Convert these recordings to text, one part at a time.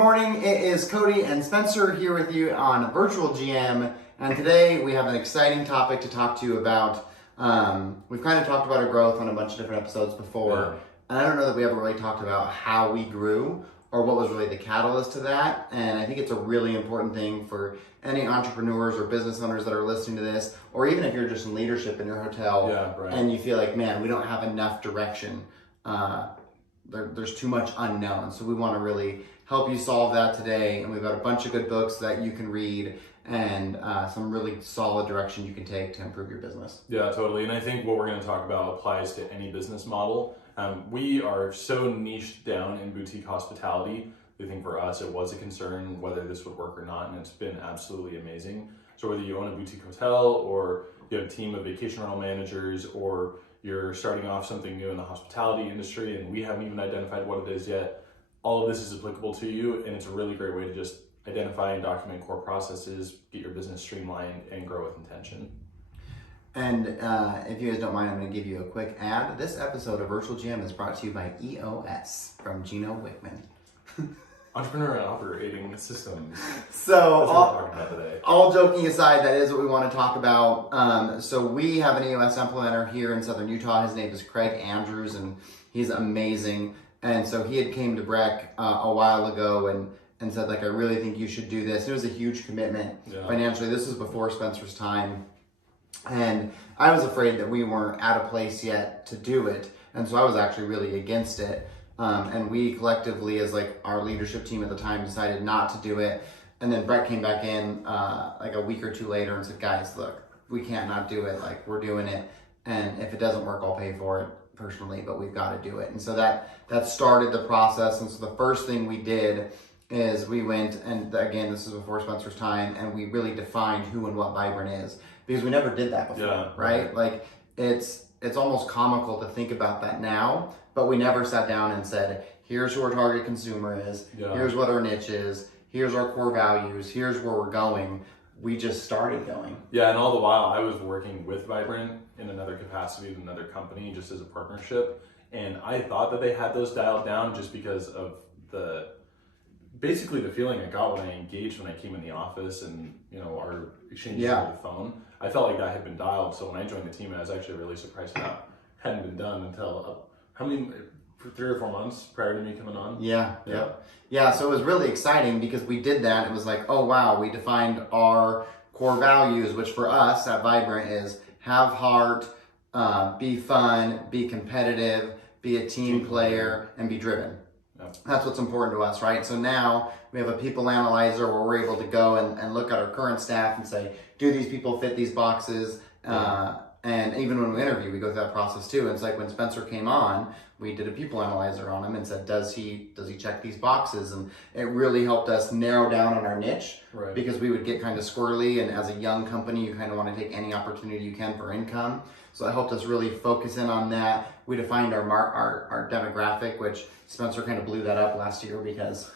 morning, it is Cody and Spencer here with you on Virtual GM, and today we have an exciting topic to talk to you about. We've kind of talked about our growth on a bunch of different episodes before, and I don't know that we ever really talked about how we grew or what was really the catalyst to that, and I think it's a really important thing for any entrepreneurs or business owners that are listening to this, or even if you're just in leadership in your hotel and you feel like, man, we don't have enough direction. There's too much unknown. So we want to really help you solve that today. And we've got a bunch of good books that you can read and some really solid direction you can take to improve your business. Yeah, totally. And I think what we're going to talk about applies to any business model. We are so niched down in boutique hospitality. I think for us, it was a concern whether this would work or not. And it's been absolutely amazing. So whether you own a boutique hotel or you have a team of vacation rental managers, or you're starting off something new in the hospitality industry and we haven't even identified what it is yet, all of this is applicable to you, and it's a really great way to just identify and document core processes, get your business streamlined, and grow with intention. And if you guys don't mind, I'm going to give you a quick ad. This episode of Virtual GM is brought to you by EOS from Gino Wickman. Entrepreneurial Operating Systems. So that's what we're talking about today. All joking aside, that is what we want to talk about. So we have an EOS implementer here in Southern Utah. His name is Craig Andrews, and he's amazing. And so he had came to Breck a while ago and said, like, I really think you should do this. It was a huge commitment financially. This was before Spencer's time. And I was afraid that we weren't at a place yet to do it. And so I was actually really against it. And we collectively, as like our leadership team at the time, decided not to do it. And then Brett came back in like a week or two later and said, guys, look, we can't not do it. Like, we're doing it. And if it doesn't work, I'll pay for it personally, but we've got to do it. And so that started the process. And so the first thing we did is we went, and again, this is before Spencer's time, and we really defined who and what Vibrant is, because we never did that before, right? Like, it's almost comical to think about that now, but we never sat down and said, here's who our target consumer is, here's what our niche is, here's our core values, here's where we're going. We just started going. Yeah, and all the while I was working with Vibrant in another capacity with another company, just as a partnership. And I thought that they had those dialed down just because of basically the feeling I got when I engaged when I came in the office and, our exchanges over the phone. I felt like that had been dialed. So when I joined the team, I was actually really surprised that hadn't been done until for 3 or 4 months prior to me coming on. Yeah, so it was really exciting because we did that. It was like, oh wow, we defined our core values, which for us at Vibrant is have heart, be fun, be competitive, be a team player, and be driven. That's what's important to us, right? So now we have a people analyzer where we're able to go and look at our current staff and say, do these people fit these boxes? And even when we interview, we go through that process too. And it's like when Spencer came on, we did a people analyzer on him and said, does he check these boxes? And it really helped us narrow down on our niche, because we would get kind of squirrely. And as a young company, you kind of want to take any opportunity you can for income. So it helped us really focus in on that. We defined our demographic, which Spencer kind of blew that up last year because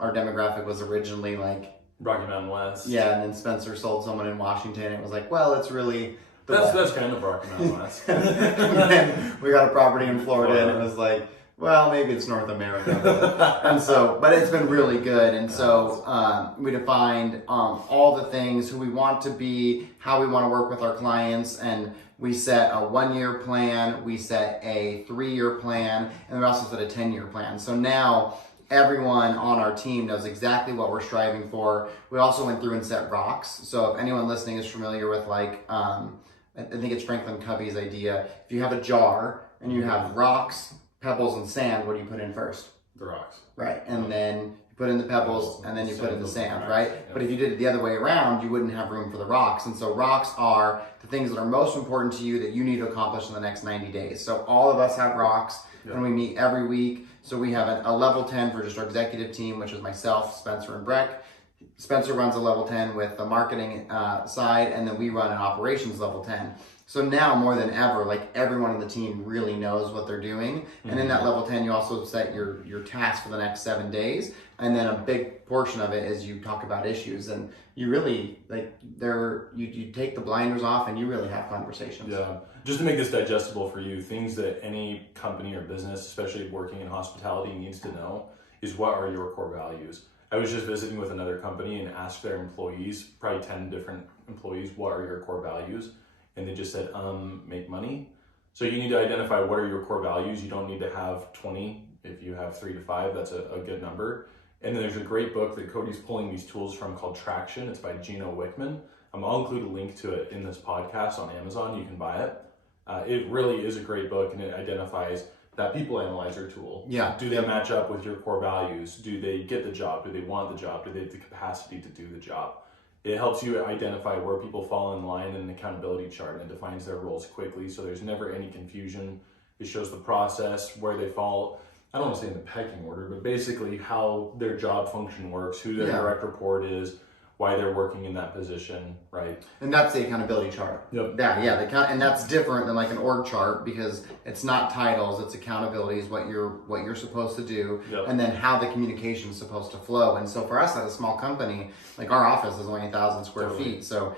our demographic was originally like Rocky Mountain West. Yeah, and then Spencer sold someone in Washington. It was like, well, it's really that's kind of Rocky Mountain West. And then we got a property in Florida, and it was like, well, maybe it's North America. And so, but it's been really good. And so we defined all the things, who we want to be, how we want to work with our clients, and we set a 1-year plan, we set a 3-year plan, and we also set a 10-year plan. So now everyone on our team knows exactly what we're striving for. We also went through and set rocks. So if anyone listening is familiar with I think it's Franklin Covey's idea. If you have a jar and you have rocks, pebbles, and sand, what do you put in first? The rocks. Right. And then you put in the pebbles and then you put in the sand, right? Yeah. But if you did it the other way around, you wouldn't have room for the rocks. And so rocks are the things that are most important to you that you need to accomplish in the next 90 days. So all of us have rocks, and we meet every week. So we have a level 10 for just our executive team, which is myself, Spencer, and Breck. Spencer runs a level 10 with the marketing side, and then we run an operations level 10. So now more than ever, like, everyone on the team really knows what they're doing. And in that level 10, you also set your task for the next 7 days. And then a big portion of it is you talk about issues, and you really you take the blinders off and you really have conversations. Yeah. Just to make this digestible for you, things that any company or business, especially working in hospitality, needs to know is what are your core values. I was just visiting with another company and asked their employees, probably 10 different employees, what are your core values? And they just said, make money. So you need to identify what are your core values. You don't need to have 20. If you have 3 to 5, that's a good number. And then there's a great book that Cody's pulling these tools from called Traction. It's by Gino Wickman. I'll include a link to it in this podcast on Amazon. You can buy it. It really is a great book, and it identifies that people analyzer tool. Yeah. Do they match up with your core values? Do they get the job? Do they want the job? Do they have the capacity to do the job? It helps you identify where people fall in line in an accountability chart, and it defines their roles quickly, so there's never any confusion. It shows the process, where they fall, I don't want to say in the pecking order, but basically how their job function works, who their direct report is, why they're working in that position, right? And that's the accountability chart. Yep. And that's different than like an org chart, because it's not titles, it's accountability is what you're supposed to do, and then how the communication is supposed to flow. And so for us at a small company, like our office is only 1,000 square feet, so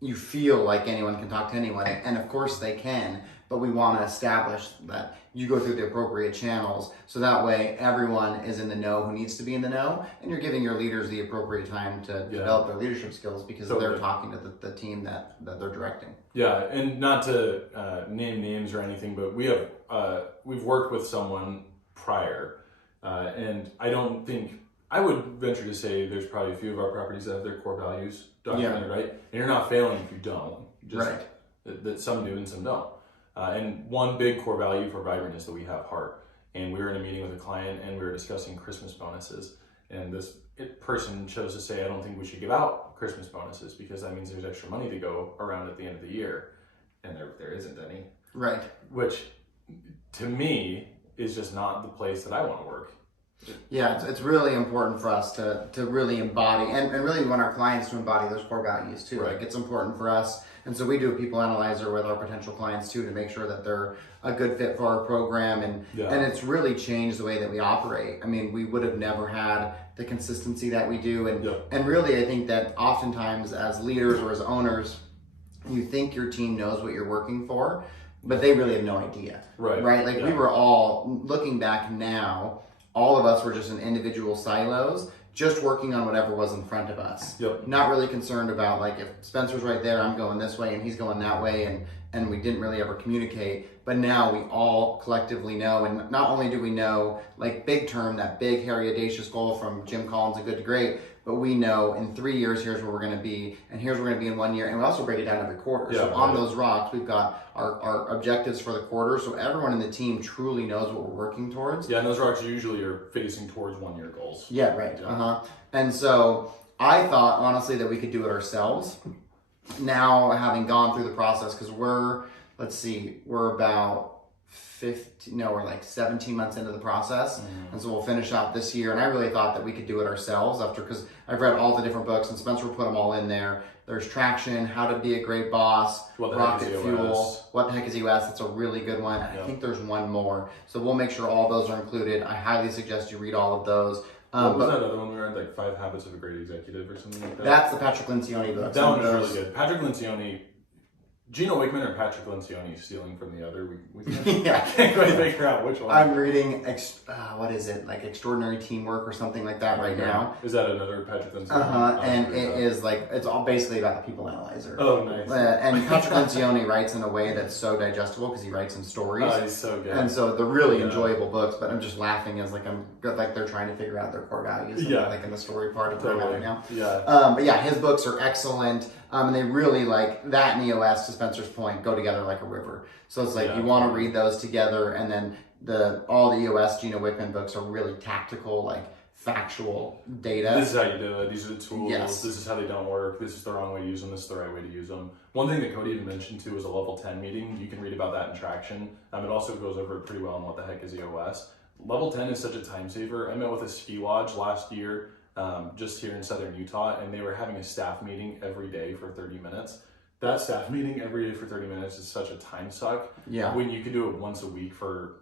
you feel like anyone can talk to anyone, and of course they can, but we want to establish that you go through the appropriate channels, so that way everyone is in the know who needs to be in the know, and you're giving your leaders the appropriate time to develop their leadership skills, because they're talking to the team that they're directing. Yeah, and not to name names or anything, but we've worked with someone prior, and I would venture to say there's probably a few of our properties that have their core values documented, right? And you're not failing if you don't. That some do and some don't. And one big core value for Vibrant is that we have heart. And we were in a meeting with a client and we were discussing Christmas bonuses. And this person chose to say, I don't think we should give out Christmas bonuses because that means there's extra money to go around at the end of the year. And there isn't any. Right. Which, to me, is just not the place that I want to work. Yeah, it's really important for us to really embody, and really we want our clients to embody those core values too. Right. Like, it's important for us, and so we do a people analyzer with our potential clients too, to make sure that they're a good fit for our program, and it's really changed the way that we operate. I mean, we would have never had the consistency that we do, and really I think that oftentimes as leaders or as owners, you think your team knows what you're working for, but they really have no idea. Right? Like, we were all, looking back now, all of us were just in individual silos, just working on whatever was in front of us. Not really concerned about, like, if Spencer's right there, I'm going this way and he's going that way, and we didn't really ever communicate. But now we all collectively know, and not only do we know, like, big term, that big, hairy, audacious goal from Jim Collins and Good to Great, but we know in 3 years, here's where we're going to be, and here's where we're going to be in 1 year, and we also break it down every quarter. So on those rocks, we've got our objectives for the quarter, so everyone in the team truly knows what we're working towards. Yeah, and those rocks usually are facing towards 1 year goals. Yeah, right. And so I thought, honestly, that we could do it ourselves. Now, having gone through the process, because we're about we're like 17 months into the process, and so we'll finish out this year. And I really thought that we could do it ourselves because I've read all the different books, and Spencer will put them all in there. There's Traction, How to Be a Great Boss, Rocket Fuel, What the Heck is EOS? That's a really good one. I think there's one more, so we'll make sure all those are included. I highly suggest you read all of those. What was that other one we read, like 5 Habits of a Great Executive or something like that? That's the Patrick Lencioni book. That one is really good. Patrick Lencioni, Gino Wickman or Patrick Lencioni stealing from the other? We can't quite figure out which one. I'm reading, what is it, like Extraordinary Teamwork or something like that right now. Is that another Patrick Lencioni? And it is like, it's all basically about the people analyzer. Oh, nice. And Patrick Lencioni writes in a way that's so digestible because he writes in stories. Oh, he's so good. And so they're really enjoyable books, but I'm just laughing as like they're trying to figure out their core values. Like in the story part of the right now. But yeah, his books are excellent. And they really, like, that and EOS, to Spencer's point, go together like a river. So it's like you want to read those together, and then all the EOS Gino Wickman books are really tactical, like factual data. This is how you do it. These are the tools. This is how they don't work. This is the wrong way to use them. This is the right way to use them. One thing that Cody even mentioned too was a level 10 meeting. You can read about that in Traction. It also goes over it pretty well on What the Heck is EOS. Level 10 is such a time saver. I met with a ski lodge last year, just here in Southern Utah, and they were having a staff meeting every day for 30 minutes. That staff meeting every day for 30 minutes is such a time suck. When you can do it once a week for,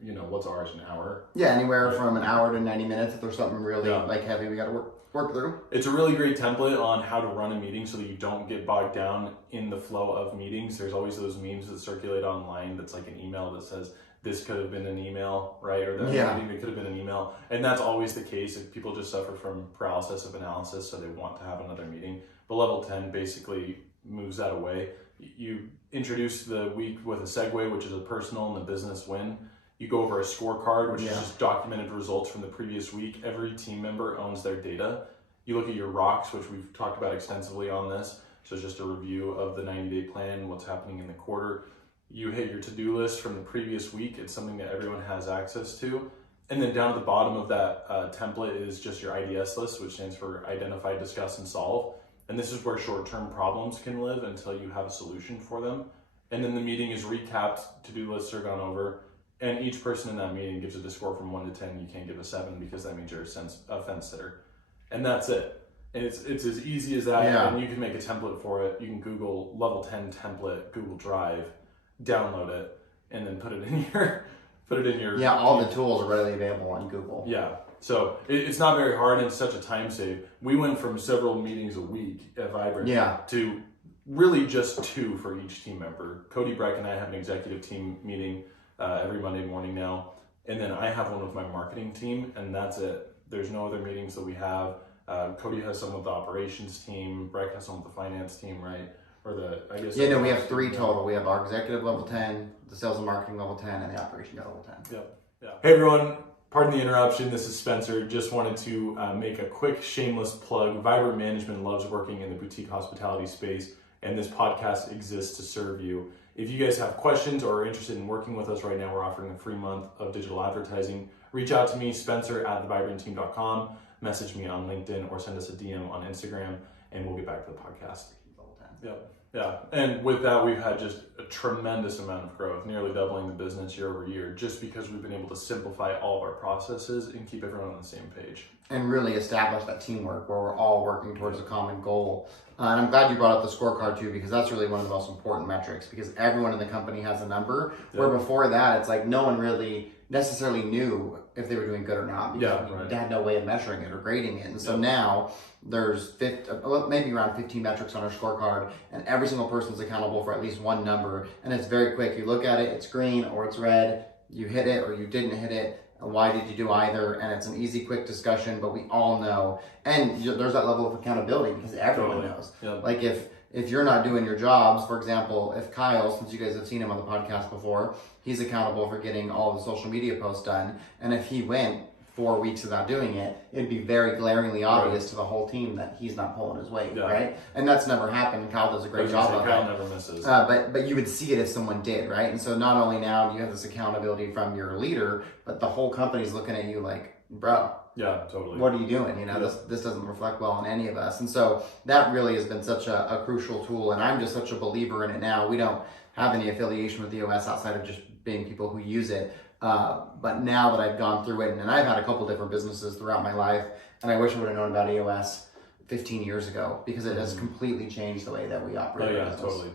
what's ours, an hour? Yeah, anywhere from an hour to 90 minutes if there's something really like heavy we got to work through. It's a really great template on how to run a meeting so that you don't get bogged down in the flow of meetings. There's always those memes that circulate online that's like an email that says, this could have been an email, right? Or that meeting, it could have been an email. And that's always the case if people just suffer from paralysis of analysis, so they want to have another meeting. But level 10 basically moves that away. You introduce the week with a segue, which is a personal and a business win. You go over a scorecard, which is just documented results from the previous week. Every team member owns their data. You look at your rocks, which we've talked about extensively on this. So it's just a review of the 90-day plan, what's happening in the quarter. You hit your to-do list from the previous week. It's something that everyone has access to. And then down at the bottom of that template is just your IDS list, which stands for Identify, Discuss, and Solve. And this is where short-term problems can live until you have a solution for them. And then the meeting is recapped, to-do lists are gone over, and each person in that meeting gives a score from 1 to 10. You can't give a 7 because that means you're a fence sitter. And that's it. And it's as easy as that. And you can make a template for it. You can Google level 10 template, Google Drive, download it, and then put it in your all the tools are readily available on Google. Yeah. So it's not very hard, and it's such a time save. We went from several meetings a week at Vibrant to really just 2 for each team member. Cody Breck and I have an executive team meeting every Monday morning now. And then I have one with my marketing team, and that's it. There's no other meetings that we have. Cody has some with the operations team. Breck has some with the finance team, right? Or we have 3 total. We have our executive level 10, the sales and marketing level 10, and the operation level 10. Yeah. Hey everyone, pardon the interruption. This is Spencer. Just wanted to make a quick shameless plug. Vibrant Management loves working in the boutique hospitality space, and this podcast exists to serve you. If you guys have questions or are interested in working with us right now, we're offering a free month of digital advertising. Reach out to me, Spencer@thevibrantteam.com. Message me on LinkedIn or send us a DM on Instagram, and we'll get back to the podcast. Yeah. And with that, we've had just a tremendous amount of growth, nearly doubling the business year over year, just because we've been able to simplify all of our processes and keep everyone on the same page. And really establish that teamwork where we're all working towards a common goal. And I'm glad you brought up the scorecard too, because that's really one of the most important metrics, because everyone in the company has a number, where before that, it's like no one really necessarily knew if they were doing good or not, because we had no way of measuring it or grading it. And so now there's maybe around 15 metrics on our scorecard, and every single person's accountable for at least one number. And it's very quick. You look at it, it's green or it's red, you hit it or you didn't hit it. Why did you do either? And it's an easy, quick discussion, but we all know. And there's that level of accountability because everyone knows. Like if you're not doing your jobs, for example, if Kyle, since you guys have seen him on the podcast before, he's accountable for getting all the social media posts done. And if he went 4 weeks without doing it, it'd be very glaringly obvious to the whole team that he's not pulling his weight, right? And that's never happened. Kyle does a great job of Kyle never misses. But you would see it if someone did, right? And so not only now do you have this accountability from your leader, but the whole company's looking at you like, bro. Yeah, totally. What are you doing? This doesn't reflect well on any of us. And so that really has been such a crucial tool. And I'm just such a believer in it now. We don't have any affiliation with EOS outside of just being people who use it. But now that I've gone through it, and I've had a couple different businesses throughout my life, and I wish I would have known about EOS 15 years ago, because it has completely changed the way that we operate. Totally.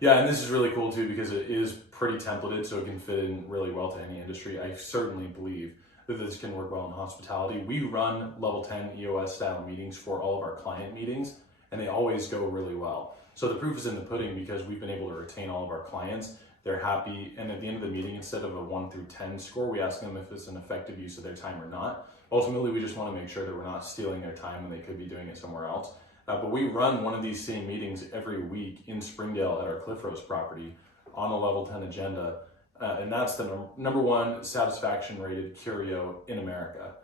Yeah, and this is really cool too, because it is pretty templated, so it can fit in really well to any industry. I certainly believe that this can work well in hospitality. We run level 10 EOS style meetings for all of our client meetings, and they always go really well. So the proof is in the pudding, because we've been able to retain all of our clients. They're happy, and at the end of the meeting, instead of a 1 through 10 score, we ask them if it's an effective use of their time or not. Ultimately, we just want to make sure that we're not stealing their time when they could be doing it somewhere else. But we run one of these same meetings every week in Springdale at our Cliff Rose property on a level 10 agenda. And that's the number 1 satisfaction rated curio in America.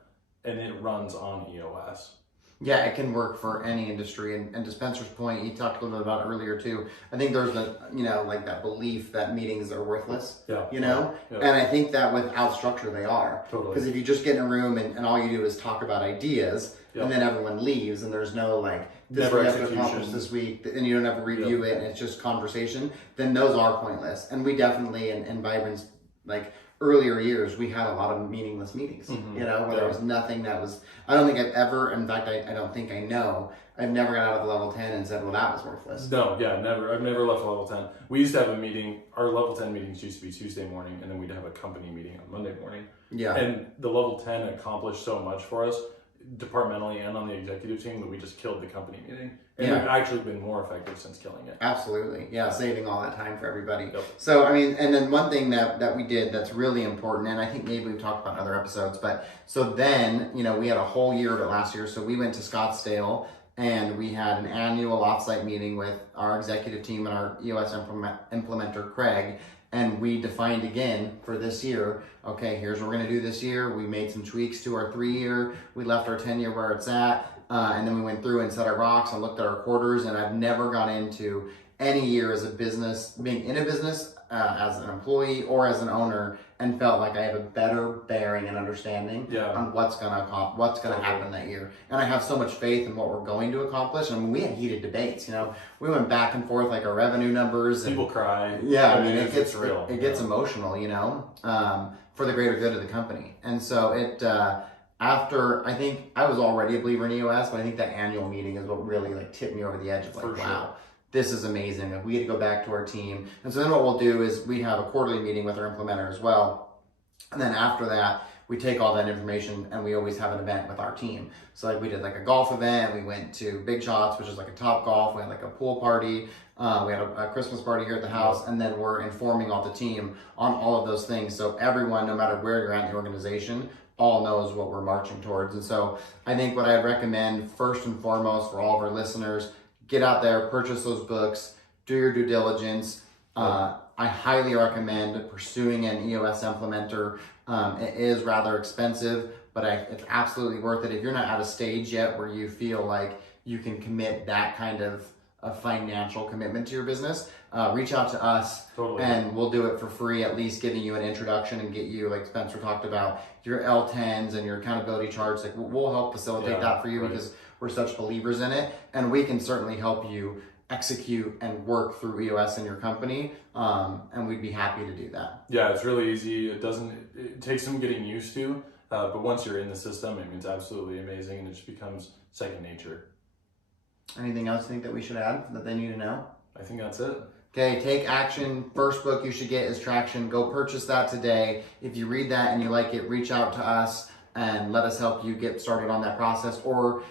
And it runs on EOS. Yeah, it can work for any industry. And to Spencer's point, he talked a little bit about it earlier too. I think there's like that belief that meetings are worthless, And I think that without structure, they are. Totally. Because if you just get in a room and all you do is talk about ideas, and then everyone leaves, and there's no this we have to accomplish this week, and you don't have to review it, and it's just conversation, then those are pointless. And we definitely, in Vibrant's earlier years, we had a lot of meaningless meetings, where there was nothing that was, I don't think I've ever, in fact, I don't think I know, I've never got out of level 10 and said, well, that was worthless. No, never. I've never left level 10. We used to have a meeting, our level 10 meetings used to be Tuesday morning, and then we'd have a company meeting on Monday morning. Yeah. And the level 10 accomplished so much for us. departmentally and on the executive team that we just killed the company meeting. And Yeah. we've actually been more effective since killing it. Absolutely. Yeah, saving all that time for everybody. Yep. So, I mean, and then one thing that we did that's really important, and I think maybe we've talked about in other episodes, but so then, we had a whole year of it last year. So we went to Scottsdale and we had an annual offsite meeting with our executive team and our EOS implementer, Craig. And we defined again for this year, okay, here's what we're going to do this year. We made some tweaks to our 3-year. We left our 10-year where it's at. And then we went through and set our rocks and looked at our quarters. And I've never gone into any year as a business, being in a business as an employee or as an owner, and felt like I have a better bearing and understanding on what's gonna happen that year. And I have so much faith in what we're going to accomplish. I mean, we had heated debates. We went back and forth like our revenue numbers. And, people cry. Yeah, I mean, it gets real. It gets emotional, for the greater good of the company. And so it. After, I think I was already a believer in EOS, but I think that annual meeting is what really tipped me over the edge of wow, this is amazing. We had to go back to our team. And so then what we'll do is we have a quarterly meeting with our implementer as well. And then after that, we take all that information and we always have an event with our team. So we did a golf event. We went to Big Shots, which is a Top Golf. We had a pool party. We had a Christmas party here at the house. And then we're informing all the team on all of those things. So everyone, no matter where you're at in the organization, all knows what we're marching towards. And so I think what I'd recommend first and foremost for all of our listeners, get out there, purchase those books, do your due diligence. I highly recommend pursuing an EOS implementer. It is rather expensive, but it's absolutely worth it. If you're not at a stage yet where you feel like you can commit that kind of a financial commitment to your business, reach out to us. Totally. And we'll do it for free, at least giving you an introduction and get you, like Spencer talked about, your L10s and your accountability charts. We'll help facilitate that for you because we're such believers in it. And we can certainly help you execute and work through EOS in your company. And we'd be happy to do that. Yeah, it's really easy. It takes some getting used to, but once you're in the system, it's absolutely amazing and it just becomes second nature. Anything else you think that we should add that they need to know? I think that's it. Okay, take action. First book you should get is Traction. Go purchase that today. If you read that and you like it, reach out to us and let us help you get started on that process, or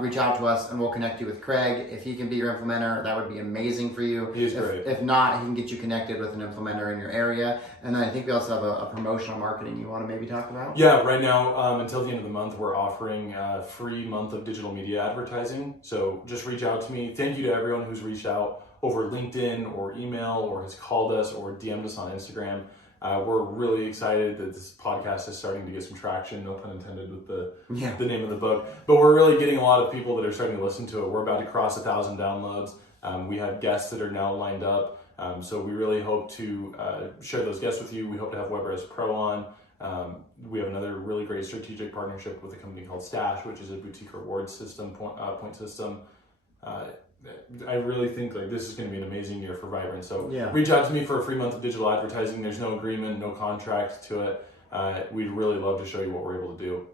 reach out to us and we'll connect you with Craig. If he can be your implementer, that would be amazing for you. He's great. If not, he can get you connected with an implementer in your area. And then I think we also have a promotional marketing you want to maybe talk about? Yeah, right now, until the end of the month, we're offering a free month of digital media advertising. So just reach out to me. Thank you to everyone who's reached out over LinkedIn or email or has called us or DM'd us on Instagram. We're really excited that this podcast is starting to get some traction, no pun intended with the name of the book. But we're really getting a lot of people that are starting to listen to it. We're about to cross 1,000 downloads. We have guests that are now lined up. So we really hope to share those guests with you. We hope to have WebRes Pro on. We have another really great strategic partnership with a company called Stash, which is a boutique reward system, point system. I really think this is going to be an amazing year for Vibrant. So reach out to me for a free month of digital advertising. There's no agreement, no contract to it. We'd really love to show you what we're able to do.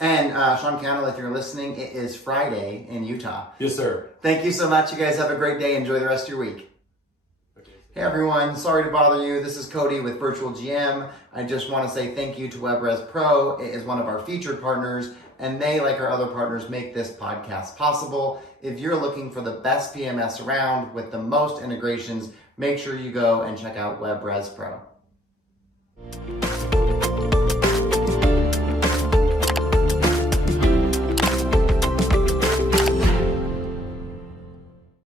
And Sean Cannell, if you're listening, it is Friday in Utah. Yes, sir. Thank you so much. You guys have a great day. Enjoy the rest of your week. Hey everyone, sorry to bother you. This is Cody with Virtual GM. I just want to say thank you to WebRes Pro. It is one of our featured partners, and they, like our other partners, make this podcast possible. If you're looking for the best PMS around with the most integrations, make sure you go and check out WebRes Pro.